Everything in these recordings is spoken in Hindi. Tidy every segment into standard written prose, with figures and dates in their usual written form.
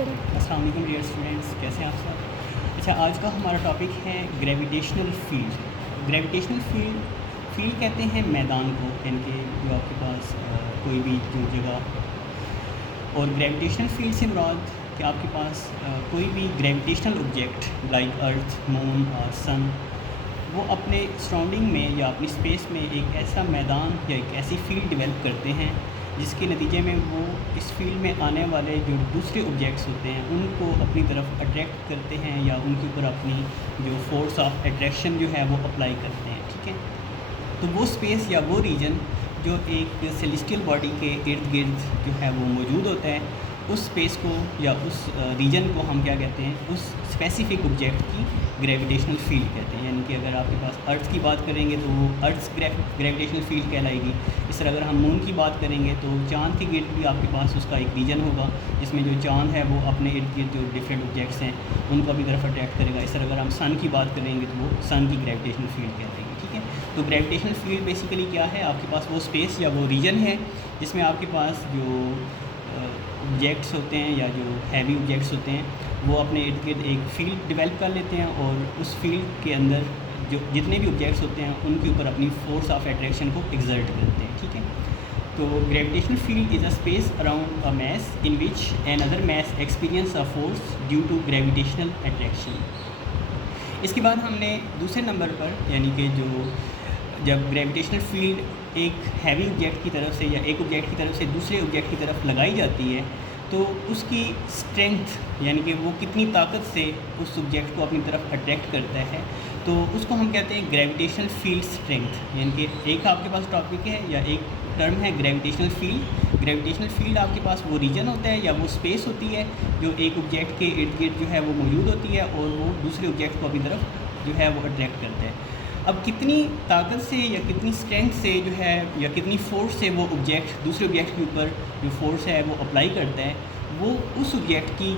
चलो। अस्सलाम वालेकुम डियर स्टूडेंट्स, कैसे हैं आप सब। अच्छा, आज का हमारा टॉपिक है ग्रेविटेशनल फील्ड। ग्रेविटेशनल फील्ड कहते हैं मैदान को, यानी कि जो आपके पास कोई भी जो जगह, और ग्रेविटेशनल फील्ड से मुराद कि आपके पास कोई भी gravitational object like earth, moon और सन, वो अपने सराउंडिंग में या अपनी स्पेस में एक ऐसा मैदान या एक ऐसी फील्ड डेवलप करते हैं जिसके नतीजे में वो इस फील्ड में आने वाले जो दूसरे ऑब्जेक्ट्स होते हैं उनको अपनी तरफ अट्रैक्ट करते हैं या उनके ऊपर अपनी जो फोर्स ऑफ अट्रैक्शन जो है वो अप्लाई करते हैं। ठीक है, तो वो स्पेस या वो रीजन जो एक सेलेस्टियल बॉडी के इर्द गिर्द जो है वो मौजूद होता है, उस स्पेस को या उस रीजन को हम क्या कहते हैं, उस स्पेसिफिक ऑब्जेक्ट की ग्रेविटेशनल फील्ड कहते हैं। यानी कि अगर आपके पास अर्थ की बात करेंगे तो वो अर्थ ग्रेविटेशनल फील्ड कहलाएगी। इस तरह अगर हम मून की बात करेंगे तो चाँद के गिर्द भी आपके पास उसका एक रीजन होगा जिसमें जो चाँद है वो अपने इर्द गिर्द जो डिफरेंट ऑब्जेक्ट्स हैं उनको अपनी तरफ अट्रैक्ट करेगा। इस तरह अगर हम सन की बात करेंगे तो वो सन की ग्रेविटेशनल फील्ड कहलाएगी। ठीक है, तो ग्रेविटेशनल फील्ड बेसिकली क्या है, आपके पास वो स्पेस या वो रीजन है जिसमें आपके पास जो ऑब्जेक्ट्स होते हैं या जो हैवी ऑब्जेक्ट्स होते हैं वो अपने इर्द गिर्द एक फील्ड डेवलप कर लेते हैं और उस फील्ड के अंदर जो जितने भी ऑब्जेक्ट्स होते हैं उनके ऊपर अपनी फोर्स ऑफ अट्रैक्शन को एक्सर्ट करते हैं। ठीक है, तो gravitational field is a space around a mass in which another mass experience a force due to gravitational attraction. इसके बाद हमने दूसरे नंबर पर, यानी कि जो जब ग्रेविटेशनल फील्ड एक हैवी ऑब्जेक्ट की तरफ से या एक ऑब्जेक्ट की तरफ से दूसरे ऑब्जेक्ट की तरफ लगाई जाती है तो उसकी स्ट्रेंथ, यानी कि वो कितनी ताकत से उस ऑब्जेक्ट को अपनी तरफ अट्रैक्ट करता है, तो उसको हम कहते हैं ग्रेविटेशनल फील्ड स्ट्रेंथ। यानी कि एक आपके पास टॉपिक है या एक टर्म है ग्रेविटेशनल फील्ड। ग्रेविटेशनल फील्ड आपके पास वो रीजन होता है या वो स्पेस होती है जो एक ऑब्जेक्ट के इर्द गिर्द जो है वो मौजूद होती है और वो दूसरे ऑब्जेक्ट को अपनी तरफ जो है वो अट्रैक्ट करता है। अब कितनी ताकत से या कितनी स्ट्रेंथ से जो है या कितनी फोर्स से वो ऑब्जेक्ट दूसरे ऑब्जेक्ट के ऊपर जो फोर्स है वो अप्लाई करता है, वो उस ऑब्जेक्ट की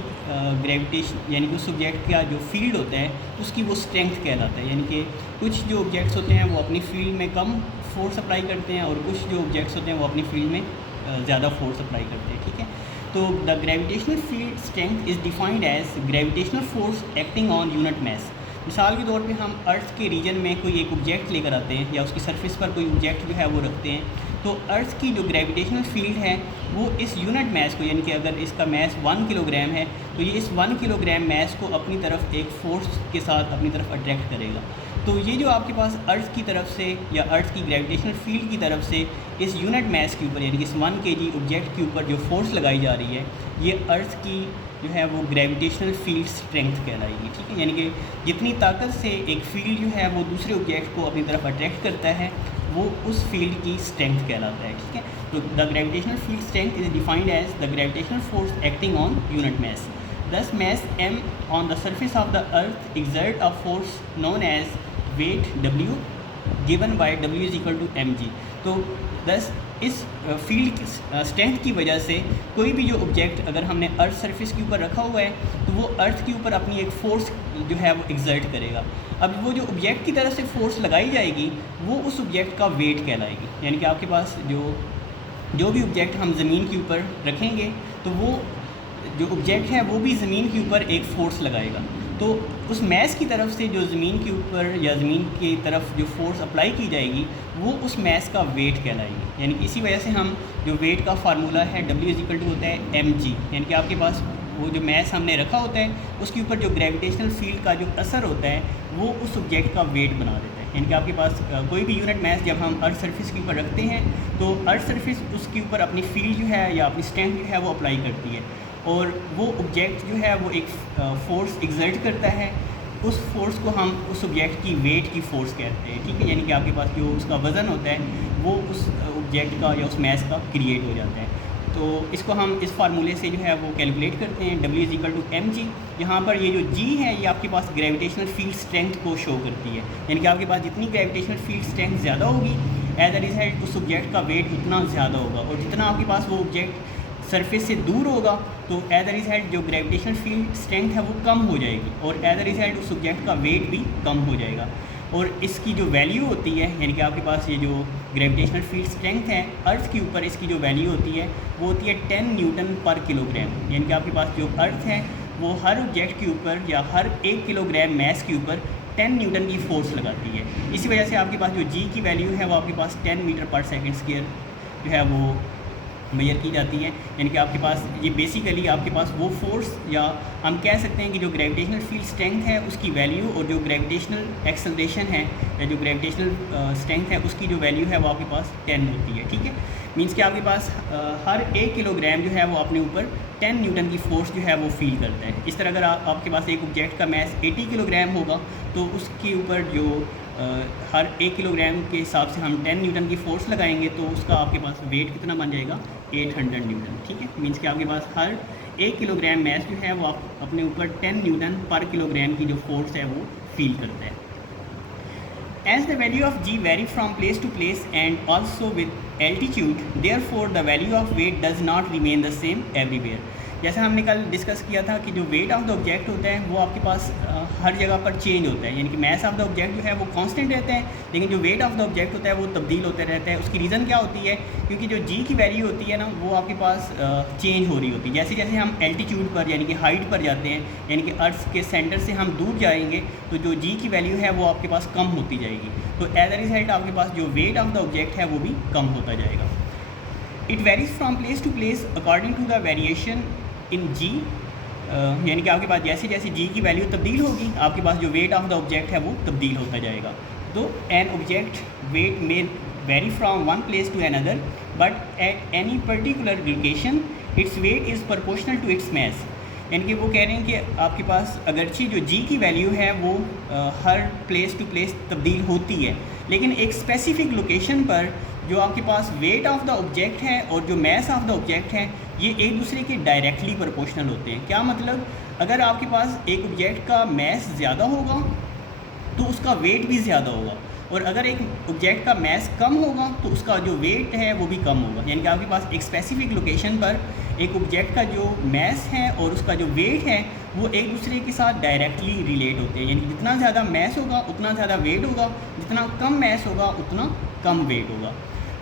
ग्रेविटेशन, यानी कि उस ऑब्जेक्ट का जो फील्ड होता है उसकी वो स्ट्रेंथ कहलाता है। यानी कि कुछ जो ऑब्जेक्ट्स होते हैं वो अपनी फील्ड में कम फोर्स अप्लाई करते हैं और कुछ जो ऑब्जेक्ट्स होते हैं वो अपनी फील्ड में ज़्यादा फोर्स अप्लाई करते हैं। ठीक है, तो the gravitational field strength is defined as gravitational force acting on unit mass. मिसाल के तौर पे हम अर्थ के रीजन में कोई एक ऑब्जेक्ट लेकर आते हैं या उसकी सरफेस पर कोई ऑब्जेक्ट जो है वो रखते हैं, तो अर्थ की जो ग्रेविटेशनल फील्ड है वो इस यूनिट मैस को, यानी कि अगर इसका मैस 1 किलोग्राम है तो ये इस 1 किलोग्राम मैस को अपनी तरफ एक फोर्स के साथ अपनी तरफ अट्रैक्ट करेगा। तो ये जो आपके पास अर्थ की तरफ से या अर्थ की ग्रेविटेशनल फील्ड की तरफ से इस यूनिट मैस के ऊपर, यानी कि इस 1 kg ऑब्जेक्ट के ऊपर जो फोर्स लगाई जा रही है, ये अर्थ की जो है वो ग्रेविटेशनल फील्ड स्ट्रेंथ कहलाएगी। ठीक है, यानी कि जितनी ताकत से एक फील्ड जो है वो दूसरे ऑब्जेक्ट को अपनी तरफ अट्रैक्ट करता है वो उस फील्ड की स्ट्रेंथ कहलाता है। ठीक है, तो the gravitational field strength is defined as the gravitational force acting on unit mass. Thus mass m on the surface of the earth exert a force known as weight w given by w is equal to mg। तो thus इस फील्ड की स्ट्रेंथ की वजह से कोई भी जो ऑब्जेक्ट अगर हमने अर्थ सरफेस के ऊपर रखा हुआ है तो वो अर्थ के ऊपर अपनी एक फ़ोर्स जो है वो एक्सर्ट करेगा। अब वो जो ऑब्जेक्ट की तरफ से फ़ोर्स लगाई जाएगी वो उस ऑब्जेक्ट का वेट कहलाएगी। यानी कि आपके पास जो भी ऑब्जेक्ट हम ज़मीन के ऊपर रखेंगे तो वो जो ऑब्जेक्ट है वो भी ज़मीन के ऊपर एक फ़ोर्स लगाएगा, तो उस मैस की तरफ से जो ज़मीन के ऊपर या ज़मीन की तरफ जो फोर्स अप्लाई की जाएगी वो उस मैस का वेट कहलाएगी। यानी कि इसी वजह से हम जो वेट का फार्मूला है W इज इक्वल टू होता है mg। यानी कि आपके पास वो जो मैस हमने रखा होता है उसके ऊपर जो ग्रेविटेशनल फील्ड का जो असर होता है वो उस ऑब्जेक्ट का वेट बना देता है। यानी कि आपके पास कोई भी यूनिट मैस जब हम अर्थ सरफेस के ऊपर रखते हैं तो अर्थ सरफेस उसके ऊपर अपनी फील्ड जो है या अपनी स्ट्रेंथ जो है वो अप्लाई करती है और वो ऑब्जेक्ट जो है वो एक फोर्स एक्सर्ट करता है। उस फोर्स को हम उस ऑब्जेक्ट की वेट की फ़ोर्स कहते हैं। ठीक है, यानी कि आपके पास जो उसका वज़न होता है वो उस ऑब्जेक्ट का या उस मैस का क्रिएट हो जाता है। तो इसको हम इस फार्मूले से जो है वो कैलकुलेट करते हैं। W is equal to mg। यहाँ पर ये जो g है ये आपके पास ग्रेविटेशनल फील्ड स्ट्रेंथ को शो करती है। यानी कि आपके पास जितनी ग्रेविटेशनल फील्ड स्ट्रेंथ ज़्यादा होगी एज अ रिजल्ट उस ऑब्जेक्ट का वेट उतना ज़्यादा होगा, और जितना आपके पास वो ऑब्जेक्ट सरफेस से दूर होगा तो एज अ रिजल्ट जो ग्रेविटेशनल फील्ड स्ट्रेंथ है वो कम हो जाएगी और एज अ रिजल्ट उस ऑब्जेक्ट का वेट भी कम हो जाएगा। और इसकी जो वैल्यू होती है, यानी कि आपके पास ये जो ग्रेविटेशनल फील्ड स्ट्रेंथ है अर्थ के ऊपर, इसकी जो वैल्यू होती है वो होती है 10 न्यूटन पर किलोग्राम। यानी कि आपके पास जो अर्थ है वो हर ऑब्जेक्ट के ऊपर या हर 1 किलोग्राम मैस के ऊपर 10 न्यूटन की फोर्स लगाती है। इसी वजह से आपके पास जो जी की वैल्यू है वो आपके पास 10 मीटर पर सेकेंड स्क्वायर जो है वो मेजर की जाती है। यानी कि आपके पास ये बेसिकली आपके पास वो फोर्स, या हम कह सकते हैं कि जो ग्रेविटेशनल फील्ड स्ट्रेंथ है उसकी वैल्यू और जो ग्रेविटेशनल एक्सेलरेशन है या जो ग्रेविटेशनल स्ट्रेंथ है उसकी जो वैल्यू है वो आपके पास 10 होती है। ठीक है, मीन्स कि आपके पास हर 1 किलोग्राम जो है वो अपने ऊपर 10 न्यूटन की फोर्स जो है वो फील करता है। इस तरह अगर आपके पास एक ऑब्जेक्ट का मैस 80 किलोग्राम होगा तो उसके ऊपर जो हर 1 किलोग्राम के हिसाब से हम 10 न्यूटन की फोर्स लगाएंगे तो उसका आपके पास वेट कितना बन जाएगा, 800 न्यूटन। ठीक है, मीन्स कि आपके पास हर 1 किलोग्राम मैस जो है वो आप अपने ऊपर 10 न्यूटन पर किलोग्राम की जो फोर्स है वो फील करता है। As the value of g vary from place to place and also with altitude, therefore the value of weight does not remain the same everywhere. जैसा हमने कल डिस्कस किया था कि जो वेट ऑफ द ऑब्जेक्ट होता है वो आपके पास हर जगह पर चेंज होता है, यानी कि मैस ऑफ द ऑब्जेक्ट जो है वो कांस्टेंट रहता है, लेकिन जो वेट ऑफ द ऑब्जेक्ट होता है वो तब्दील होता रहता है। उसकी रीज़न क्या होती है, क्योंकि जो जी की वैल्यू होती है ना वो आपके पास चेंज हो रही होती है। जैसे जैसे हम एल्टीट्यूड पर यानी कि हाइट पर जाते हैं, यानी कि अर्थ के सेंटर से हम दूर जाएंगे तो जो जी की वैल्यू है वो आपके पास कम होती जाएगी। तो एज अ रिजल्ट आपके पास जो वेट ऑफ द ऑब्जेक्ट है वो भी कम होता जाएगा। It varies from place to place according to the variation in g, यानी कि आपके पास जैसे जैसे जी की वैल्यू तब्दील होगी आपके पास जो वेट ऑफ द ऑब्जेक्ट है वो तब्दील होता जाएगा। तो एन ऑब्जेक्ट वेट में vary from one place to another, but at any particular location its weight is proportional to its mass. यानी कि वो कह रहे हैं कि आपके पास अगरचे जो जी की वैल्यू है वो हर प्लेस टू प्लेस तब्दील होती है, लेकिन एक स्पेसिफिक लोकेशन पर जो आपके पास वेट ऑफ द ऑब्जेक्ट है और जो मैस ऑफ द ऑब्जेक्ट है ये एक दूसरे के डायरेक्टली प्रोपोर्शनल होते हैं। क्या मतलब, अगर आपके पास एक ऑब्जेक्ट का मैस ज़्यादा होगा तो उसका वेट भी ज़्यादा होगा, और अगर एक ऑब्जेक्ट का मैस कम होगा तो उसका जो वेट है वो भी कम होगा। यानी कि आपके पास एक स्पेसिफिक लोकेशन पर एक ऑब्जेक्ट का जो मैस है और उसका जो वेट है वो एक दूसरे के साथ डायरेक्टली रिलेट होते हैं। यानी कि जितना ज़्यादा मैस होगा उतना ज़्यादा वेट होगा, जितना कम मैस होगा उतना कम वेट होगा।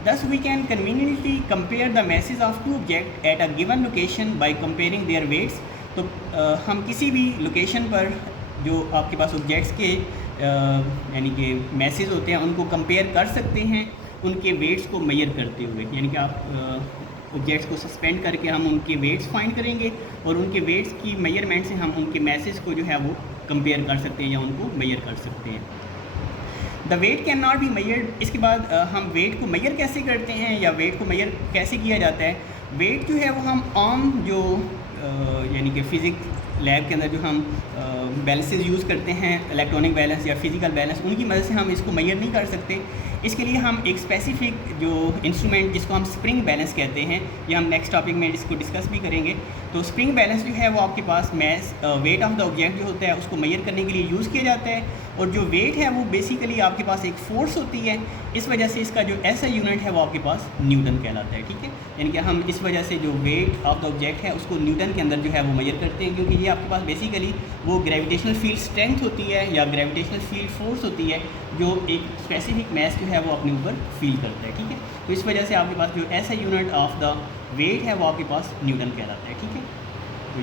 Thus we can conveniently compare the masses of two objects at a given location by comparing their weights। तो हम किसी भी लोकेशन पर जो आपके पास ऑब्जेक्ट्स के यानी कि मैसेज होते हैं उनको कंपेयर कर सकते हैं उनके वेट्स को मेजर करते हुए। यानी कि आप ऑब्जेक्ट्स को सस्पेंड करके हम उनके वेट्स फाइंड करेंगे और उनके वेट्स की मेजरमेंट से हम उनके मैसेज को जो है वो कंपेयर कर सकते हैं या उनको मेजर कर सकते हैं। The weight cannot be measured. इसके बाद हम वेट को मेजर कैसे करते हैं या वेट को मेजर कैसे किया जाता है। वेट जो है वो हम आम जो यानी कि फ़िज़िक्स लैब के अंदर जो हम बैलेंसेस यूज़ करते हैं, इलेक्ट्रॉनिक बैलेंस या फिज़िकल बैलेंस, उनकी मदद से हम इसको मेजर नहीं कर सकते। इसके लिए हम एक स्पेसिफिक जो इंस्ट्रूमेंट जिसको हम स्प्रिंग बैलेंस कहते हैं, ये हम नेक्स्ट टॉपिक में इसको डिस्कस भी करेंगे। तो स्प्रिंग बैलेंस जो है वो आपके पास mass weight of the object जो होता है उसको मेजर करने के लिए यूज़ किया जाता है, और जो वेट है वो बेसिकली आपके पास एक फोर्स होती है। इस वजह से इसका जो ऐसा यूनिट है वो आपके पास न्यूटन कहलाता है। ठीक है, यानी कि हम इस वजह से जो वेट ऑफ द ऑब्जेक्ट है उसको न्यूटन के अंदर जो है वो मेजर करते हैं, क्योंकि ये आपके पास बेसिकली वो ग्रेविटेशनल फील्ड स्ट्रेंथ होती है या ग्रेविटेशनल फील्ड फोर्स होती है जो एक स्पेसिफिक मैस जो है वो अपने ऊपर फील करता है। ठीक है, तो इस वजह से आपके पास जो ऐसा यूनिट ऑफ द वेट है वो आपके पास न्यूटन कहलाता है। ठीक है, तो